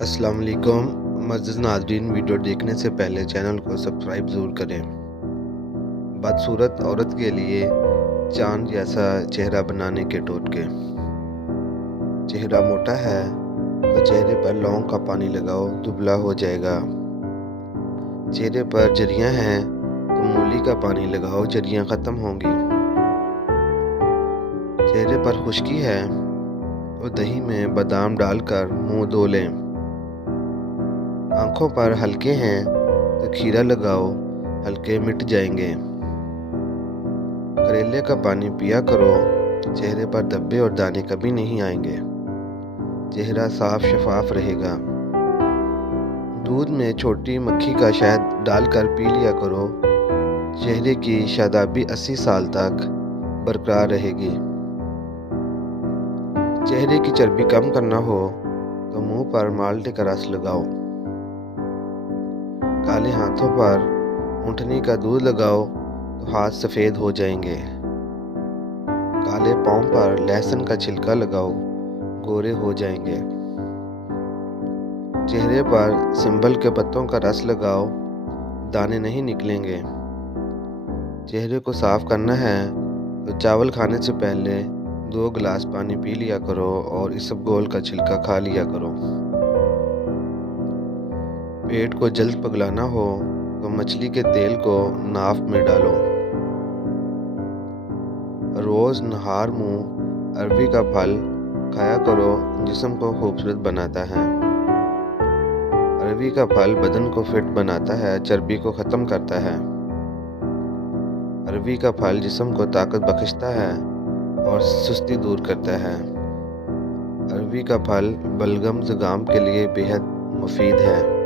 अस्सलाम वालेकुम मुअज़्ज़ज़ नाज़रीन, वीडियो देखने से पहले चैनल को सब्सक्राइब ज़रूर करें। बदसूरत औरत के लिए चाँद जैसा चेहरा बनाने के टोटके। चेहरा मोटा है तो चेहरे पर लौंग का पानी लगाओ, दुबला हो जाएगा। चेहरे पर झुर्रियाँ हैं तो मूली का पानी लगाओ, झुर्रियाँ ख़त्म होंगी। चेहरे पर खुश्की है तो दही में बादाम डालकर मुँह धो लें। आँखों पर हलके हैं तो खीरा लगाओ, हलके मिट जाएंगे। करेले का पानी पिया करो, चेहरे पर धब्बे और दाने कभी नहीं आएंगे। चेहरा साफ शफाफ रहेगा। दूध में छोटी मक्खी का शहद डालकर पी लिया करो, चेहरे की शादाबी 80 साल तक बरकरार रहेगी। चेहरे की चर्बी कम करना हो तो मुंह पर माल्टे का रस लगाओ। काले हाथों पर ऊँटनी का दूध लगाओ तो हाथ सफ़ेद हो जाएंगे। काले पाँव पर लहसुन का छिलका लगाओ, गोरे हो जाएंगे। चेहरे पर सिंबल के पत्तों का रस लगाओ, दाने नहीं निकलेंगे। चेहरे को साफ करना है तो चावल खाने से पहले 2 गिलास पानी पी लिया करो और इसबगोल का छिलका खा लिया करो। पेट को जल्द पगलाना हो तो मछली के तेल को नाक में डालो। रोज़ नहार मुँह अरबी का फल खाया करो, जिस्म को खूबसूरत बनाता है। अरबी का फल बदन को फिट बनाता है, चर्बी को ख़त्म करता है। अरबी का फल जिस्म को ताकत बख्शता है और सुस्ती दूर करता है। अरबी का फल बलगम ज़ुकाम के लिए बेहद मुफीद है।